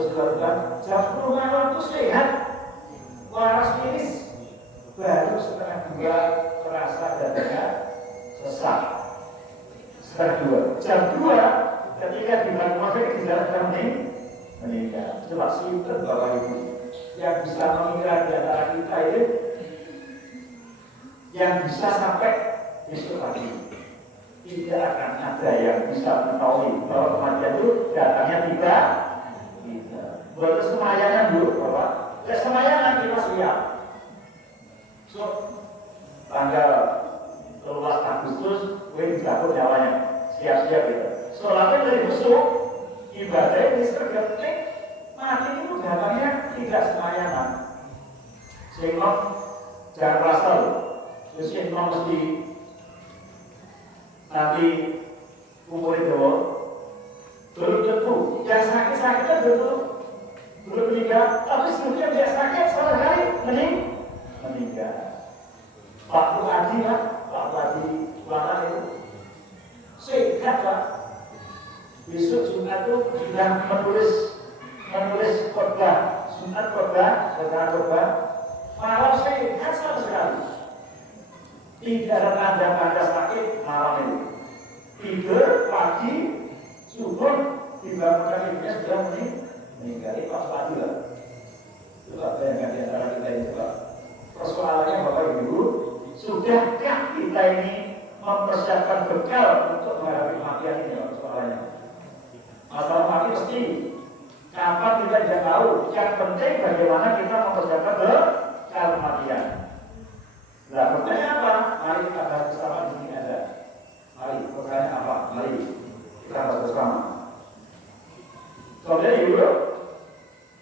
terus dilakukan jam 10 malam itu sehat, waras liris, baru setengah 2 terasa dadanya sesak. Setengah 2, jam 2 ketika di bangun maghrib di jalan meninggal. Coba simpen Bapak Ibu yang bisa mengira di antara kita itu yang bisa sampai besok pagi. Tidak akan ada yang bisa mengetahui bahwa kematian itu datangnya tidak. Buat semayangan dulu Bapak. Ya semayangan kita siap. So, tanggal 12 Agustus gue dicabut nyawanya. Siap-siap gitu. Soalnya dari besok ibadah ini sergetik mati itu datangnya tidak semayangan. Sehingga jangan rasa loh. Terus mesti nanti umur itu belum tentu yang sakit-sakit kan belum meninggal, tapi sebelumnya dia sakit salah kali meninggal. Pak Adi lah, Pak Adi Warang itu sehat lah. Besok Jumat itu sudah menulis khotbah, Jumat khotbah, malam sehat sama sekali. Tidak ada tanda-tanda sakit malam ini. Tidur pagi, subuh dibangunkan ibunya sudah meninggal. Itu apa lah? Coba bayangkan di antara kita ini coba. Persoalannya Bapak Ibu, sudahkah kita ini mempersiapkan bekal untuk menghadapi kematian ini? Persoalannya. Masalah mati mesti kapan kita tidak tahu. Yang penting bagaimana kita mempersiapkan bekal kematian. Nah, pertanyaan apa? Mari kita bahas bersama di sini ada. Mari, pertanyaan apa? Mari kita bahas bersama. Saudara Ibu,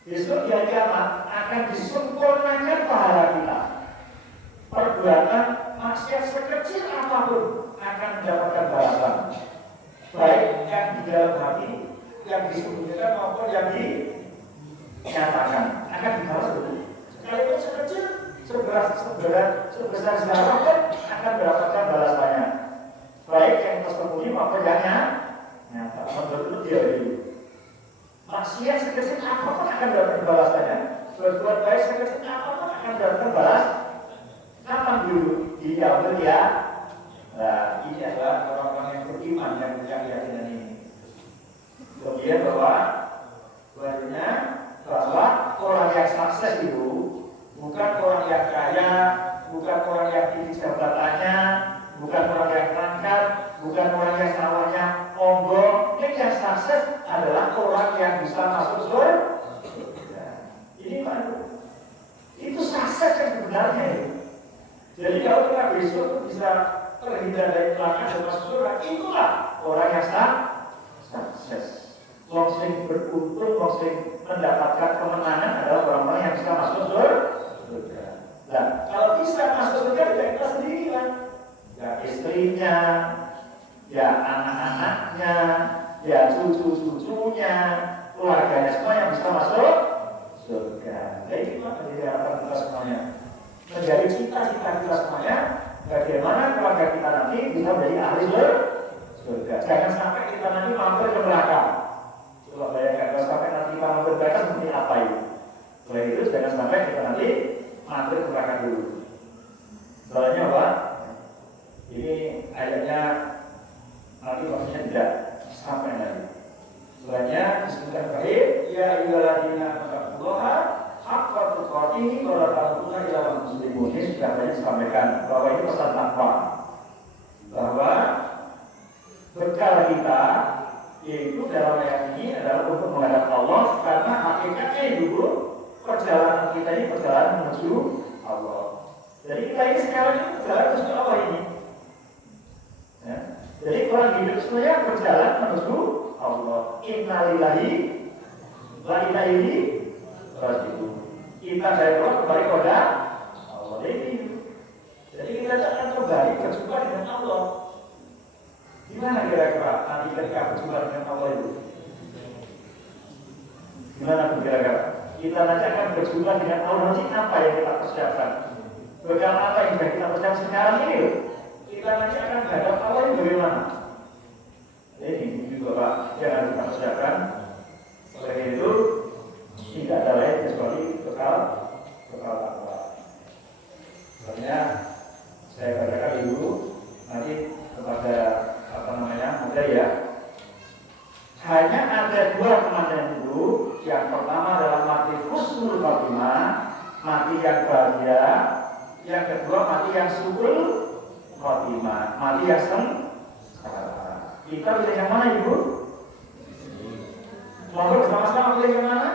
besok di hari kiamat akan disempurnakan pahala kita. Perbuatan maksiat sekecil apapun akan mendapatkan balasan. Baik yang di dalam hati, yang disembunyikan maupun yang dinyatakan akan dibalas betul. Sekalipun sekecil, sebesar sejarah pun akan mendapatkan balasannya. Baik yang tersembunyi maupun yang nyata. Menurut dia itu. Maksiat sekecil apapun akan mendapatkan balasannya. Berbuat baik sekecil apapun akan mendapatkan balas. Kapan dulu diambil ya? Nah, ini adalah orang-orang yang beriman yang punya keyakinan ini. Kemudian bahwa orang yang sukses itu bukan orang yang kaya, bukan orang yang tinggi jabatannya, bukan orang yang pangkat, bukan orang yang sawahnya ombong. Yang sukses adalah orang yang bisa masuk surga. Ini Pak, itu sukses yang sebenarnya. Jadi kalau kita besok bisa terhindar dari neraka dan masuk surga, itulah orang yang sukses. Orang yang beruntung, orang yang mendapatkan kemenangan adalah orang-orang yang bisa masuk surga. Nah, kalau bisa masuk surga, ya kita sendiri lah. Ya istrinya, ya anak-anaknya, ya cucu-cucunya, keluarganya semua yang bisa masuk surga. Jadi itu menjadi harapan kita semuanya. Menjadi cita-cita kita semuanya, bagaimana keluarga kita nanti bisa menjadi ahli surga. Jangan sampai kita nanti mampir ke neraka. Coba bayangkan, kalau sampai nanti kita mampir ke neraka seperti apa itu? Oleh itu, jangan sampai kita nanti mampir ke neraka dulu. Soalnya apa? Ini ayatnya nanti maksudnya tidak sampai nanti. Soalnya disebutkan baik, ya ayyuhalladzina taqullaha haqqa tuqatih wa la tamutunna illa wa antum muslimun. Ini sudah banyak disampaikan bahwa ini pesan takwa, bahwa bekal kita yaitu dalam ayat ini adalah untuk menghadap Allah, karena hakikatnya itu perjalanan kita ini perjalanan menuju Allah. Jadi kita ini sekarang ini perjalanan menuju Allah ini. Ya. Jadi orang hidup sebenarnya berjalan menuju Allah. Innalillahi wa inna ilaihi raji'un. Kita dari Allah kembali kepada Allah. Jadi kita akan kembali berjumpa dengan Allah. Gimana kira-kira nanti ketika berjumpa dengan Allah itu? Gimana kira-kira? Kita nanti akan berjumpa dengan Allah, nanti apa yang kita persiapkan? Bekal apa yang sudah kita persiapkan sekarang ini? Kita nanti akan menghadap Allah yang bagaimana? Ini juga Pak yang harus kita persiapkan. Oleh itu, Yang pertama adalah mati husnul khotimah, mati yang bahagia. Yang kedua mati yang su'ul khotimah, mati yang sengsara. Kita pilih yang mana Ibu? Monggo bersama-sama pilih yang mana?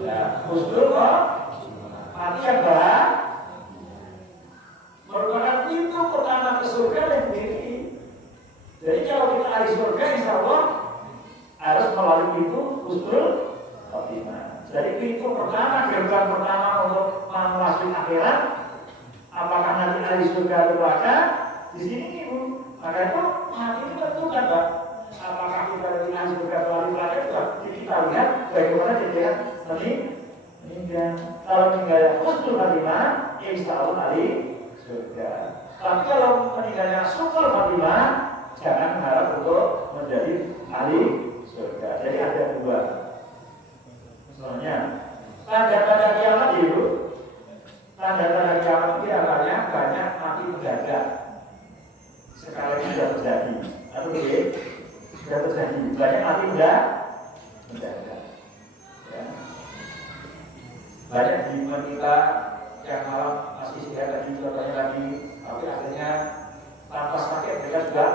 Ya, husnul khotimah, mati yang bahagia. Merupakan pintu pertama ke surga yang diri. Jadi kalau kita ahli surga, insya Allah harus melalui pintu husnul khotimah. Jadi pintu pertama, gerbang pertama untuk memasuki akhirat, apakah nanti ahli surga atau neraka? Di sini Ibu. Maka itu hati itu tentukan, Pak. Apakah kita dari ahli surga atau ahli neraka itu? Jadi kita lihat bagaimana dia meninggal. Kalau meninggalnya husnul khotimah, insya Allah ahli surga. Tapi kalau meninggalnya su'ul khotimah, jangan harap untuk menjadi ahli surga. Jadi ada dua. Misalnya, tanda-tanda kiamat itu, tanda-tanda kiamat itu awalnya banyak mati mendadak. Sekarang ini sudah terjadi, atau sudah terjadi. Banyak mati mendadak. Ya. Banyak di kita yang malam masih sehat tadi, contohnya lagi, tapi akhirnya tanpa sakit mereka sudah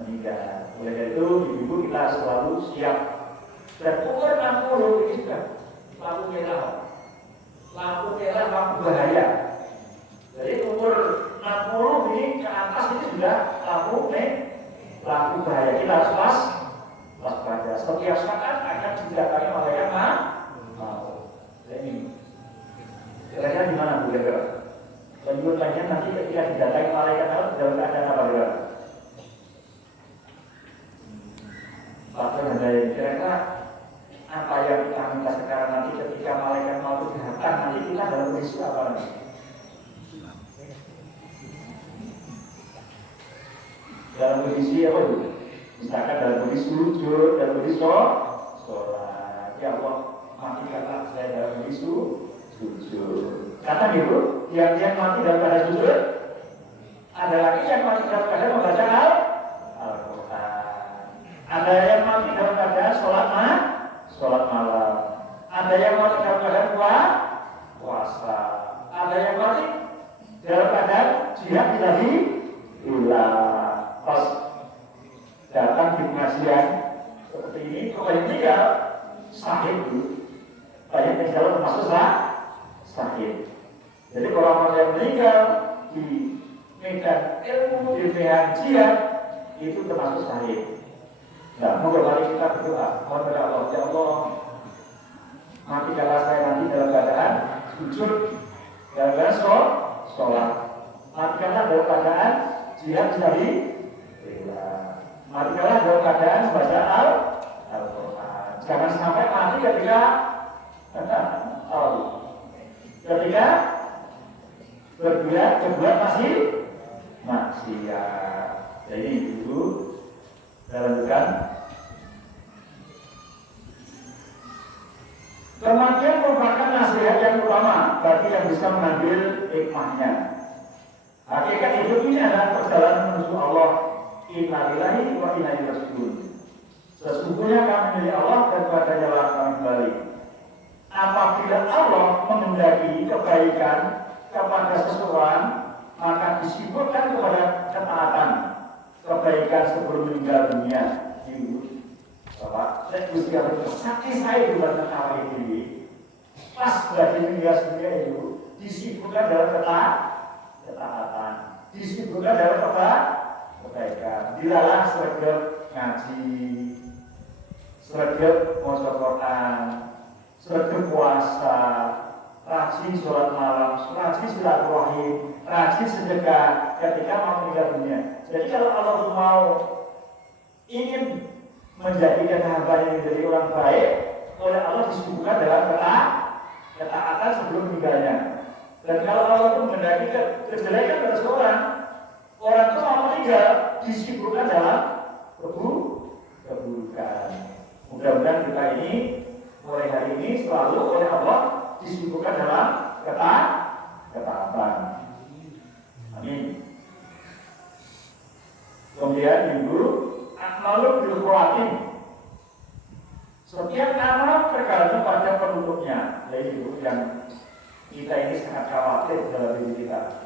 meninggal. Oleh karena itu, ibu kita selalu siap. Dan umur 60 ini sudah lampu merah. Lampu merah, lampu bahaya. Jadi umur 60 ini ke atas ini sudah lampu bahaya. Kita harus waspada. Setiap saat akan didatangi malaikat mau. Ini. Kira-kira di mana Bu Kira? Penjelasannya nanti ketika didatangi malaikat mau dalam keadaan apa Kira? Waktu ada kira-kira apa yang kita minta sekarang nanti ketika malaikat mau itu datang nanti kita dalam kondisi apa nanti? Dalam kondisi apa itu? Misalkan dalam kondisi sujud, dalam kondisi sholat. Ya Allah, matikanlah saya dalam kondisi sujud. Kata gitu, yang mati dalam keadaan sujud, ada lagi yang mati dalam keadaan membaca Al-Quran. Ada yang mati dalam keadaan sholat malam. Ada yang mati dalam keadaan puasa. Ada yang mati dalam keadaan jihad fisabilillah. Pas datang di pengajian seperti ini, kalau yang tinggal sahih dulu. Banyak yang jalan termasuk sahih. Jadi orang yang meninggal di medan ilmu, di medan jihad itu termasuk sahih. Nah, moga mari kita berdoa. Mohon kepada Allah, ya Allah, matikanlah saya nanti dalam keadaan sujud, dalam keadaan sholat. Matikanlah dalam keadaan jihad fisabilillah. Matikanlah dalam keadaan membaca Al-Quran. Jangan sampai mati ketika berbuat maksiat. Jadi itu dalam kematian merupakan nasihat yang utama bagi yang bisa mengambil hikmahnya. Hakikat hidup ini adalah perjalanan menuju Allah. Inna lillahi wa inna ilaihi raji'un. Sesungguhnya kami milik Allah dan kepadanya lah kami kembali. Apabila Allah menghendaki kebaikan kepada seseorang, maka disibukkan kepada ketaatan, kebaikan sebelum meninggal dunia. Bapak, saya Gusti Allah sakit saya di dalam kawah ini. Pas bagi meninggal dunia itu disibukkan dalam ketaatan, disibukkan dalam kebaikan. Dilalah sregep ngaji, sregep maca Quran, sregep puasa, rajin sholat malam, rajin silaturahim, rajin sedekah ketika mau meninggal dunia. Jadi kalau Allah mau ingin menjadikan hamba yang menjadi orang baik, oleh Allah disibukkan dalam ketaatan sebelum meninggalnya. Dan kalau Allah pun menghendaki kejelekan pada seorang, orang itu mau meninggal disibukkan dalam keburukan. Mudah-mudahan kita ini mulai hari ini selalu oleh Allah disibukkan dalam ketaatan. Amin. Kemudian ibu akmalul bil khawatim. Setiap amal tergantung pada penduduknya, yaitu yang kita ini sangat khawatir dalam diri kita.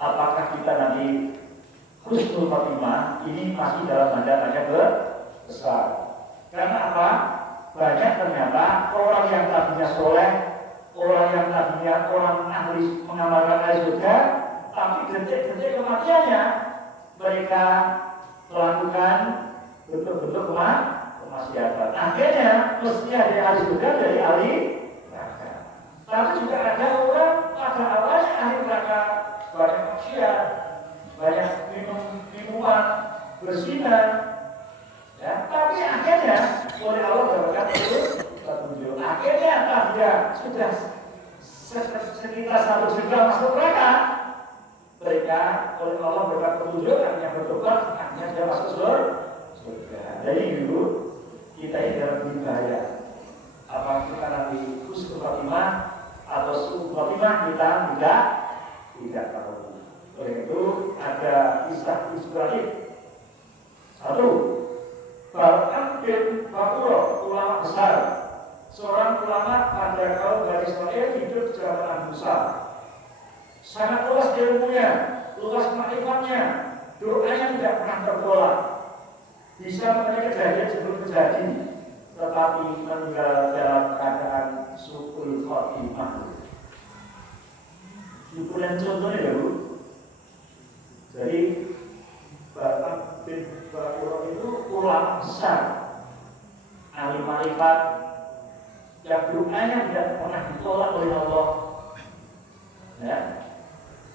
Apakah kita nanti husnul khotimah ini masih dalam tanda-tanda besar? Karena apa? Banyak ternyata orang yang tadinya soleh, orang yang tadinya orang ahli mengamalkan ahli surga, tapi detik-detik kematiannya mereka melakukan bentuk-bentuk kemaksiatan. Akhirnya mestinya dari ahli surga dari ahli neraka. Tapi juga ada orang pada awalnya ahli neraka, banyak maksiat, banyak minuman, berzina, ya. Tapi akhirnya oleh Allah mendapatkan petunjuk. Akhirnya dia sudah sekitar 1 juta masuk neraka. Mereka oleh Allah mendapatkan petunjuk, akhirnya bertobat, akhirnya dia masuk surga. Jadi dulu kita ini dalam bahaya. Apa kita nanti husnul khotimah atau su'ul khotimah kita tidak tahu. Oleh itu ada kisah inspiratif. Satu, Bal'am bin Baqurah, ulama besar, seorang ulama pada kaum Bani Israil hidup di zaman Musa. Sangat luas ilmunya, luas makrifatnya, doanya tidak pernah tertolak. Bisa mengenai kejadian sebelum terjadi, tetapi meninggal dalam keadaan su'ul khotimah. Ukuran contohnya dulu. Jadi Bal'am bin Baqurah itu ulama besar, ahli marifat, yang doanya tidak pernah ditolak oleh Allah. Ya,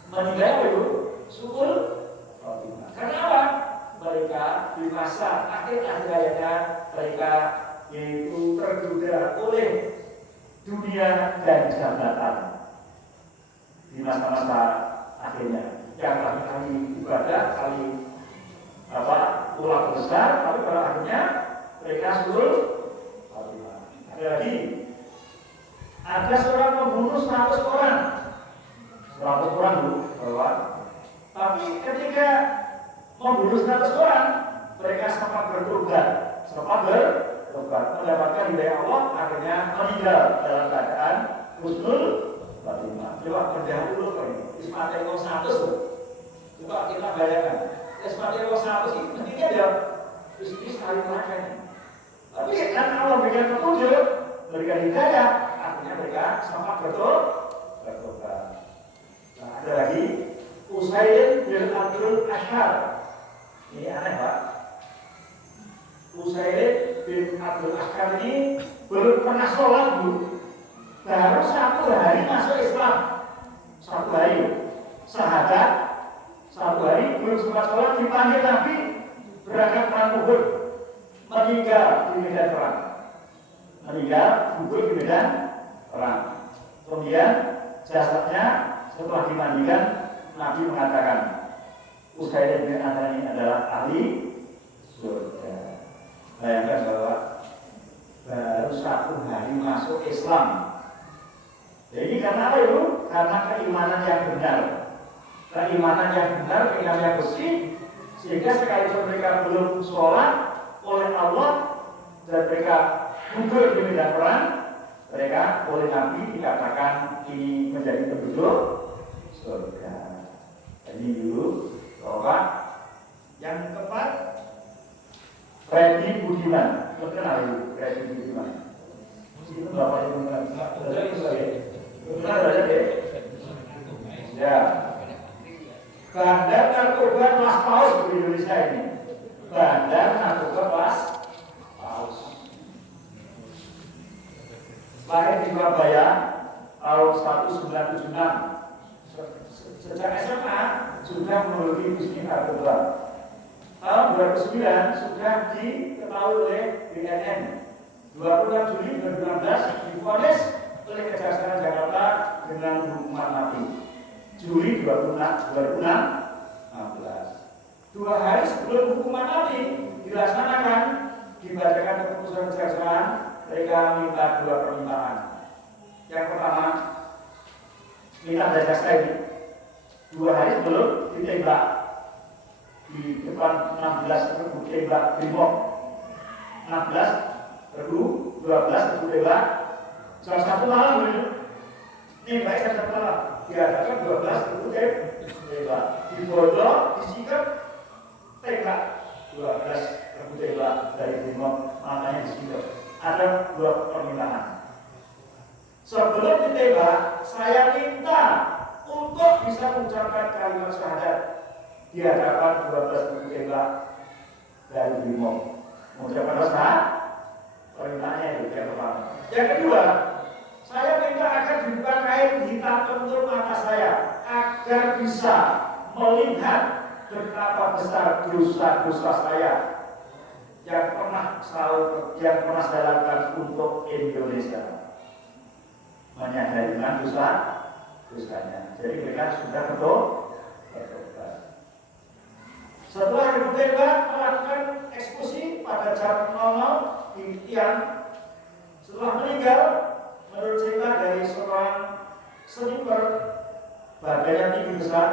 meninggal itu syukur. Karena apa? Mereka di masa akhir hayatnya mereka yaitu tergoda oleh dunia dan jabatan. Di masa-masa akhirnya yang kali ibadah, kali ulama besar, tapi pada akhirnya mereka suruh. Ada lagi, ada seorang membunuh 100 orang dulu, bahwa tapi ketika membunuh 100 orang, mereka sempat bertobat, mendapatkan hidayah Allah, akhirnya meninggal dalam keadaan husnul khotimah. Coba pendahulu ini, Ismail 100. Coba kita bayangkan, Ismail 100 itu mestinya dia bisnis sekali makan. Tapi kan Allah berikan petunjuk, berikan hidayah, akhirnya mereka sempat bertobat. Nah, ada lagi Usaid bin Abdul Ashar. Ini aneh, Pak. Usaid bin Abdul Ashar ini belum pernah sholat dulu. Baru 1 hari masuk Islam. 1 hari syahadat, 1 hari belum sempat sholat, dipanggil Nabi berangkat perang Uhud, meninggal di medan perang. Meninggal gugur di medan perang. Kemudian jasadnya setelah dimandikan, Nabi mengatakan Usaid bin Ashar ini adalah ahli surga. Bayangkan bahwa baru 1 hari masuk Islam. Jadi karena apa itu? Karena keimanan yang benar, keimanan yang bersih, sehingga sekalipun mereka belum sholat oleh Allah dan mereka gugur di medan perang, mereka oleh Nabi dikatakan ini menjadi penduduk surga. Jadi dulu bahwa yang keempat, Reddy Budiman, terkenal itu Reddy Budiman. Itu bapak ibu benar aja deh. Ya, bandar narkoba kelas paus di Indonesia ini. Bandar narkoba kelas paus. Lahir di Surabaya tahun 1976. Sejak SMA sudah memiliki bisnis narkoba. Tahun 2009 sudah diketahui oleh BNN. 26 Juli 2016 divonis oleh Kejaksaan Jakarta dengan hukuman mati. Juli 2016. 2 hari sebelum hukuman mati dilaksanakan, dibacakan keputusan kejaksaan, mereka minta 2 permintaan. Yang pertama, minta dari jaksa ini 2 hari sebelum ditembak di depan 16 Regu tembak Brimob 16 Regu Ibu tembak jam 1 malam nembak jam 1 malam diadakan 12 Ibu tembak dibodoh disikap tembak 12 Ibu tembak dari Brimob makanya disikap ada 2 permintaan. Sebelum ditembak saya minta untuk bisa mengucapkan kalimat syahadat di hadapan 12 Ibu tembak dari Brimob. Mengucapkan syahadat permintaannya itu yang pertama. Yang kedua, saya minta agar dibuka kain hitam penutup mata saya agar bisa melihat betapa besar dosa-dosa saya yang pernah saya lakukan untuk Indonesia. Menyadari dosanya. Jadi mereka sudah bertobat. Setelah Ibu tembak melakukan eksekusi pada jam 00 di tiang, setelah meninggal, menurut cerita dari seorang sniper badannya tinggi besar,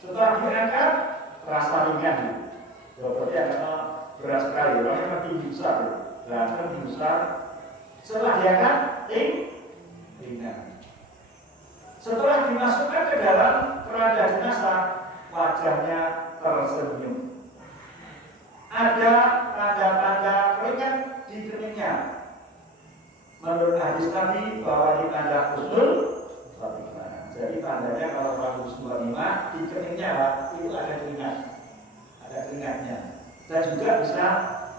setelah diangkat terasa ringan. Dokternya karena berat sekali, orangnya tinggi besar, tinggi besar. Setelah diangkat, ringan. Setelah dimasukkan ke dalam keranda jenazah, wajahnya tersenyum. Ada tanda-tanda keringat di keningnya. Menurut hadis Nabi bahwa di tanda husnul khotimah. Jadi tandanya kalau orang husnul khotimah di keningnya itu ada keringatnya. Dan juga bisa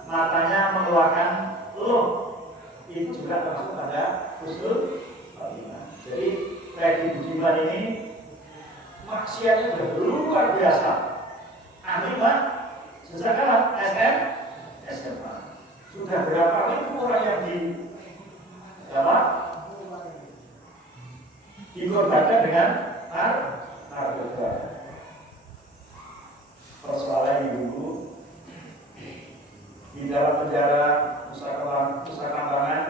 matanya mengeluarkan luh. Itu juga termasuk pada husnul khotimah. Jadi Freddy Budiman ini maksiatnya luar biasa. Amin Pak. Sejak kapan? SMA. Sudah berapa kali itu orang yang dikorbankan dengan narkoba. Persoalan dulu di dalam penjara Nusa Kambangan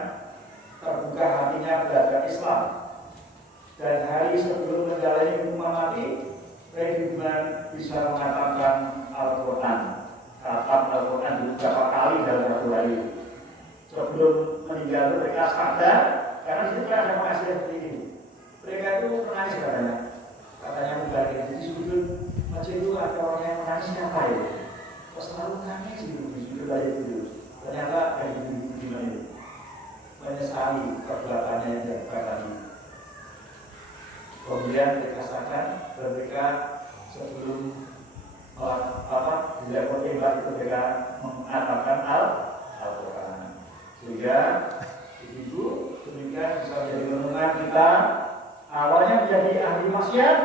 terbuka hatinya belajar Islam. Dan hari sebelum menjalani hukuman mati, Freddy Budiman bisa mengatakan Al-Quran. Khatam Al-Quran beberapa kali dalam satu hari. Sebelum meninggal mereka sadar karena di situ ada pengajian seperti ini. Mereka itu menangis katanya membalik di sudut masjid itu ada orang yang menangis siapa ya? Kok selalu nangis di sudut lain itu. Ternyata dari Budiman ini menyesali perbuatannya yang dilakukan tadi. Kemudian dikatakan ketika sebelum bila tembak itu mereka mengatakan Al-Quran. Sehingga ibu demikian bisa menjadi renungan kita. Awalnya menjadi ahli maksiat,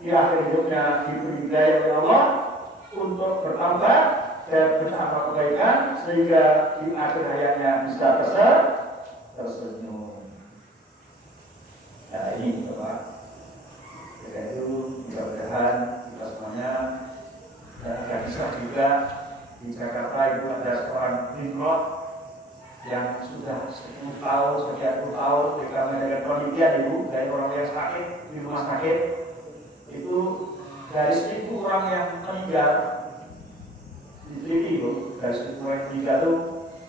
di akhir hidupnya diberi hidayah oleh Allah untuk bertambah dan beramal kebaikan sehingga di akhir hayatnya bisa tersenyum. Nah ini Bapak. Yaitu mudah-mudahan kita semuanya dan agar bisa juga di Jakarta itu ada seorang Nimrod yang sudah 10 tahun, sekian puluh tahun mereka mengadakan penelitian Ibu dari orang yang sakit di rumah sakit itu dari 1.000 orang yang meninggal diteliti Ibu, dari 1.000 orang yang meninggal itu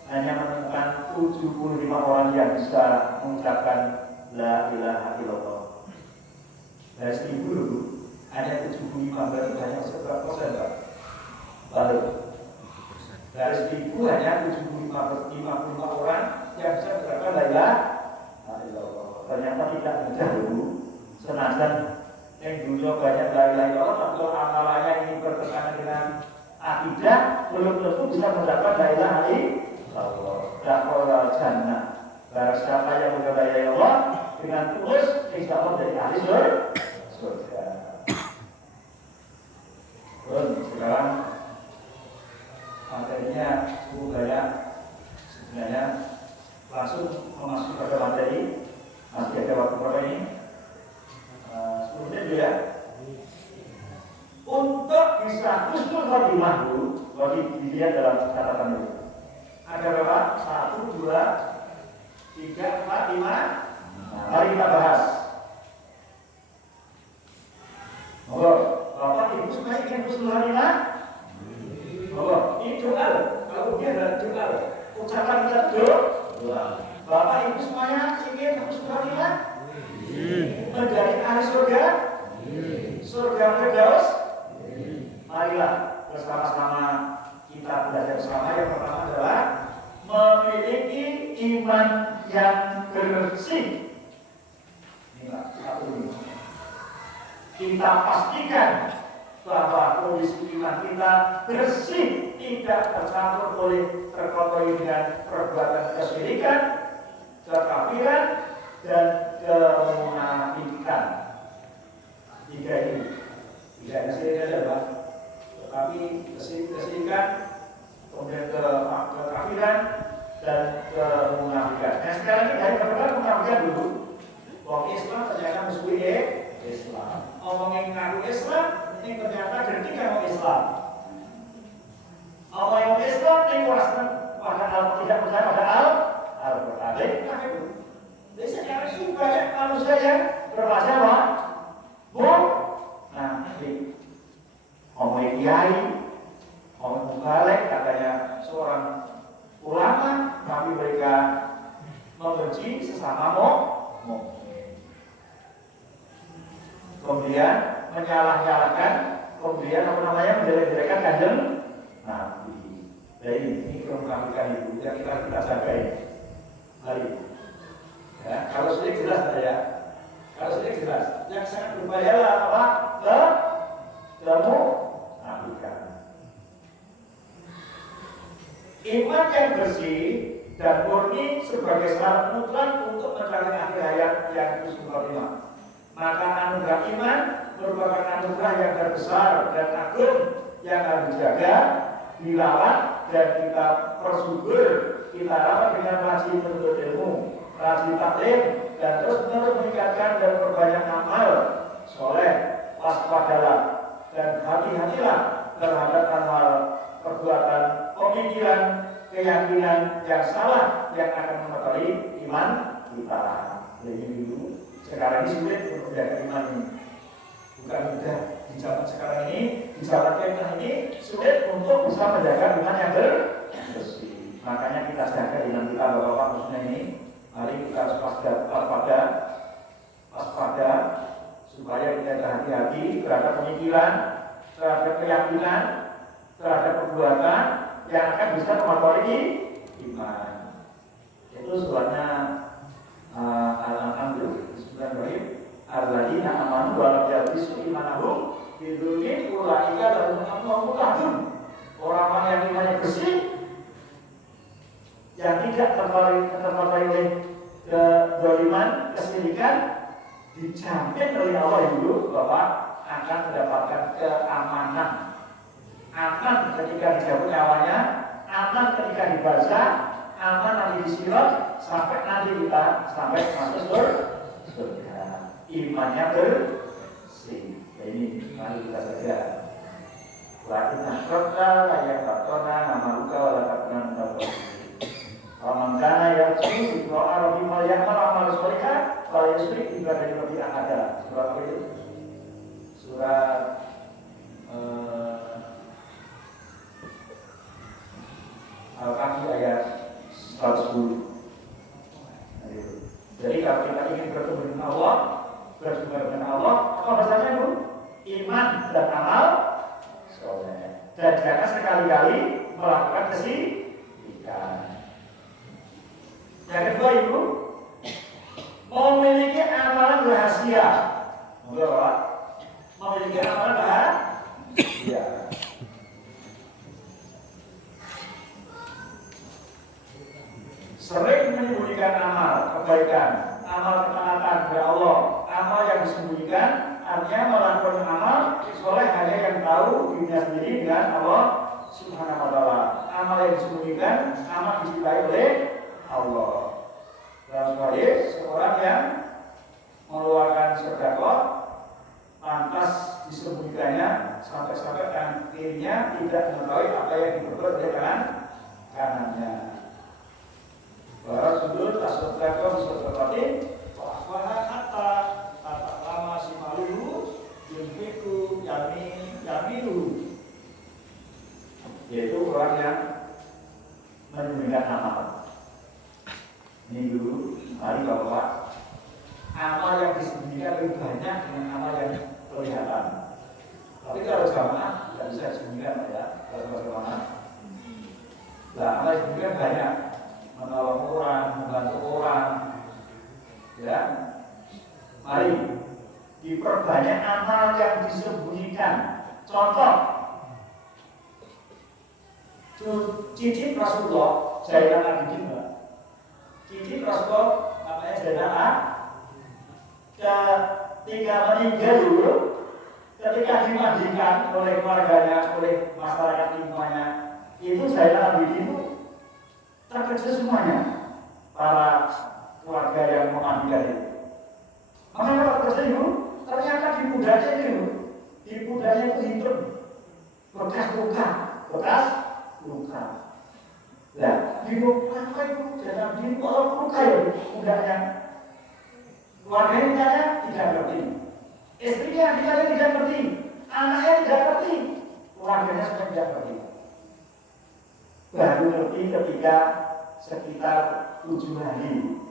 hanya menemukan 75 orang yang bisa mengucapkan La ilaha illallah. Dari 1.000 dulu hanya 75, berarti hanya seberapa persen Pak? Lalu dari 1.000 hanya 55 orang yang bisa mengucapkan La ilaha illallah. Ternyata tidak mudah dulu. Senajan yang dulu banyak La ilaha illallah, kalau amalannya ini bertentangan dengan akidah, belum tentu bisa mengucapkan La ilaha illallah. Dakhala jannah. Barang siapa yang mengucapkan La ilaha illallah dengan tulus, insya Allah dari ahli surga. Sekarang materinya cukup banyak. Sebenarnya langsung memasuki pada materi. Masih ada waktu berapa ini? 10 menit ya. Untuk bisa husnul khotimah dulu, kalau dilihat dalam catatan itu ada berapa? 1, 2, 3, 4, 5. Mari kita bahas. Bapak Ibu semua ingin husnul khotimah? Ini doa. Kalau dia adalah doa, ucapan Bapak Ibu semuanya ingin masuk surga? Menjadi ahli surga? Surga Firdaus? Marilah bersama-sama kita belajar bersama. Yang pertama adalah memiliki iman yang bersih. Kita pastikan bahwa kondisi iman kita bersih, tidak tercampur oleh terkotori dengan perbuatan kesyirikan, kekafiran, dan kemunafikan. Tiga ini, tidak kesyirikan adalah, tetapi kesyirikan, kemudian kekafiran, dan kemunafikan. Nah sekarang ini dari kemudian kemunafikan dulu. Wong Islam ternyata musuhnya Islam. Omongin ngaku Islam, ini ternyata kritik sama Islam. Omongin Islam, ini warisan pada tidak percaya pada Al-Quran. Jadi sekarang ini banyak manusia yang berbaca apa? Nanti omongin kiai, omongin mubalik, katanya seorang ulama, tapi mereka membenci sesama mukmin. Kemudian menyalah-nyalahkan, kemudian menjelek-jelekan kanjeng Nabi. Jadi ini kemunafikan itu yang kita jaga ini. Mari. Ya, kalau sudah jelas ya. Kalau sudah jelas, yang sangat berbahaya apa? Kemunafikan. Iman yang bersih dan murni sebagai syarat mutlak untuk mencapai akhir hayat yang khusnul. Maka anugerah iman merupakan anugerah yang terbesar dan agung yang harus dijaga, dirawat, dan kita persubur, kita rawat dengan rajin menuntut ilmu, rajin taklim, dan terus-menerus meningkatkan dan perbanyak amal soleh, waspadalah, dan hati-hatilah terhadap hal perbuatan, pemikiran, keyakinan yang salah yang akan mengotori iman kita. Jadi dulu. Sekarang ini sulit untuk menjaga iman ini. Bukan mudah di zaman sekarang ini, di zaman kita ini sulit untuk bisa menjaga iman yang bersih. Makanya kita jaga iman kita Bapak-bapak khususnya ini. Mari kita harus waspada supaya kita hati-hati terhadap pemikiran, terhadap keyakinan, terhadap perbuatan yang akan bisa mengotori iman. Itu suratnya Al-An'am. Al-ladina amanu wa lam yalbisu imanahum bidzulmin ulaika lahum amnun muhtadun. Orang-orang yang imannya bersih, yang tidak terpakai oleh kezaliman, kesyirikan, dijamin oleh Allah dulu bahwa akan mendapatkan keamanan. Aman ketika dicabut nyawanya, aman ketika dibaca, aman nanti disirat, sampai nanti kita sampai masuk surga. Imannya bersih. Ini mari kita saja. Lakinna syarra la yaqtana namaluka wa la taqnan tabur. Pamangkana yarju doa rabbi mal ya'mal amal sholihah wa yusrik ibadah rabbi ahada. Surat apa itu? Surat Al-Kahfi ayat 110. Jadi kalau kita ingin bertemu dengan Allah, berjumpa dengan Allah, apa bahasanya itu? Iman dan amal soleh. Dan jangan sekali-kali melakukan kesyirikan. Yang kedua itu memiliki amalan rahasia. Memiliki amalan rahasia. Sering menyembunyikan amal kebaikan, amal ketaatan kepada Allah, amal yang disembunyikan, artinya melakukan amal soleh hanya yang tahu dirinya sendiri dengan Allah Subhanahu wa Ta'ala. Amal yang disembunyikan, amal dicintai oleh Allah. Dalam hadis, seorang yang mengeluarkan sedekah lantas disembunyikannya sampai-sampai tangan kirinya tidak mengetahui apa yang diperbuat oleh tangan kanannya. Barat sudut tasodakah bisodakatin wa'afwaha hatta lama simaluhu yunfiku yaminu, yaitu orang yang menyembunyikan amal. Ini dulu, mari Bapak. Amal yang disembunyikan lebih banyak dengan amal yang kelihatan. Tapi kalau jamaah tidak bisa disembunyikan ya, kalau bagaimana? Nah, amal yang disembunyikan banyak, menolong orang, membantu orang, ya. Mari diperbanyak amal yang disembunyikan. Contoh, cicit Rasulullah, Zainal Abidin, cicit Rasulullah namanya Zainal. Ketika meninggal dulu, ketika dimandikan oleh keluarganya, oleh masyarakat lingkungannya, itu Zainal Abidin itu terkejut semuanya, para keluarga yang memandikan itu. Mengapa terkejut itu? Ternyata di pundaknya itu, di pundaknya itu hitam, bekas luka. Nah, di apa itu? Zainal Abidin kok luka ya pundaknya? Keluarganya ditanya tidak ngerti, istrinya ditanya tidak ngerti, anaknya tidak ngerti, keluarganya sudah tidak ngerti. Baru ngerti ketika sekitar 7 hari.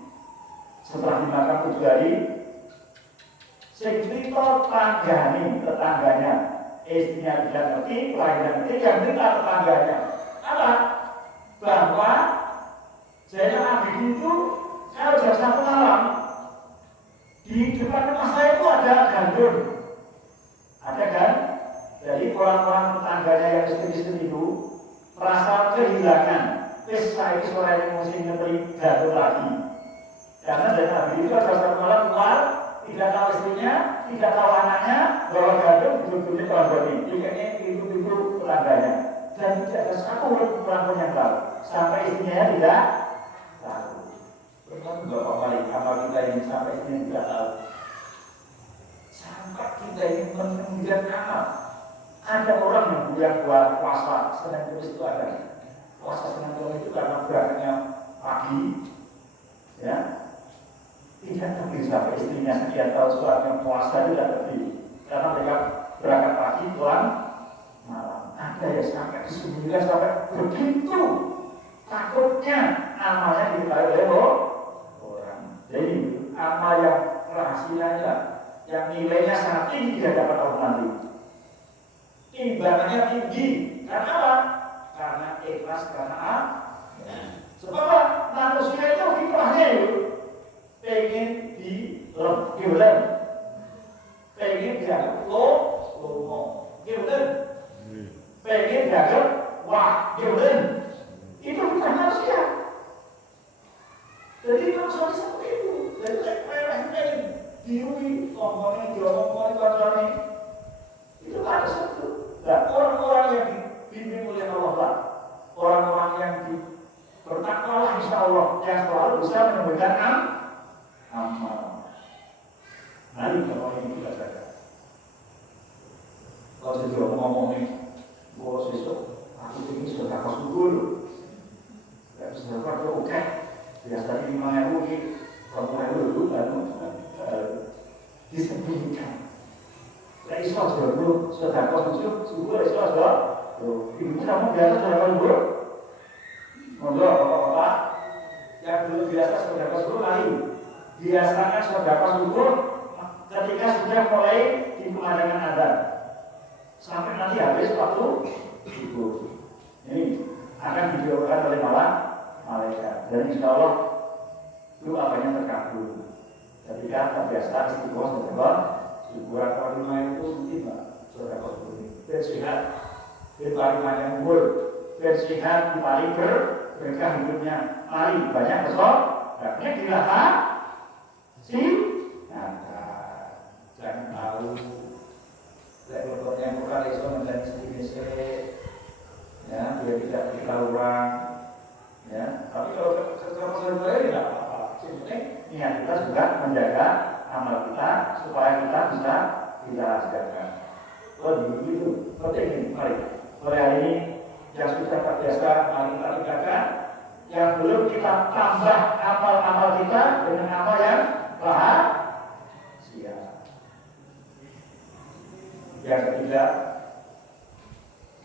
Setelah dimakan 7 hari, sing cerita tetangganya, istrinya tidak ngerti, keluarganya ngerti, yang cerita tetangganya. Apa? Bahwa Zainal Abidin itu kalau jam 1 malam di depan rumah saya itu ada gandum, ada kan? Jadi orang-orang tetangganya yang istri-istri itu merasa kehilangan. Saya ini sore ini mesti ngeteri gandum lagi. Karena Zainal Abidin itu ada satu malam keluar, tidak tahu istrinya, tidak tahu anaknya, bawa gandum duduk-duduk orang ini. Dikayaknya itu tetangganya. Dan tidak ada satu orang pun yang tahu. Sampai istrinya tidak tahu. Berapa kali amal kita ini sampai ini tidak tahu. Sampai kita ini menunjukkan amal. Ada orang yang bulan puasa Senin Kamis itu ada. Puasa Senin Kamis itu karena berangkatnya pagi, ya. Tidak terpilih sampai istrinya sekian tahun suaminya puasa itu tidak terpilih. Karena mereka berangkat pagi pulang malam. Ada yang sampai disembunyikan sampai begitu takutnya amalnya diketahui oleh jadi amal yang rahasianya, yang nilainya sangat tinggi di hadapan Allah nanti. Timbangannya tinggi. Karena apa? Karena ikhlas, karena apa? Sebab manusia itu fitrahnya itu pengen diulang, pengen dianggap lomo, diulang, pengen dianggap wah, diulang. Itu fitrah manusia. Jadi manusia seperti itu. Jadi saya diui, ngomongnya, diomongin kancane. Itu ada satu. Nah, orang-orang yang dibimbing oleh Allah, orang-orang yang bertakwalah insya Allah, yang selalu bisa menemukan amal. Mari kalau ini kita jaga. Kalau saya ngomong nih, bahwa besok aku ingin sudah masuk dulu. Tidak bisa dapat oke. Biasanya 5.000 ini, 20.000 dulu lalu disembunyikan. Nah, iso dulu sudah konsumsi, subuh iso ibu kamu biasa sudah konsumsi. Monggo bapak-bapak yang belum biasa sudah konsumsi lagi. Biasakan sudah konsumsi ketika sudah mulai dikumandangkan adzan sampai nanti habis waktu subuh. Ini akan didoakan oleh malaikat. Dan insya Allah itu apanya terkabul. Ketika terbiasa istiqomah sedekah, hiburan kelima itu mungkin sedekah ini. Bersehat, berpaling yang unggul, bersehat, paling berkah hidupnya. Mari banyak besok, tapi dilahan jangan tahu. Lekor yang bukan iso menjadi sedikit ya, biar tidak diketahuan. Ya, tapi kalau secara tidak apa-apa. Sebenarnya niat kita juga menjaga amal kita supaya kita bisa hasilkan. Begitu penting ini. Mari sore hari ini yang sudah terbiasa mari kita tingkatkan. Yang belum kita tambah amal-amal kita dengan amal yang rahasia. Yang ketiga,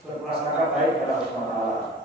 berprasangka baik kepada Allah.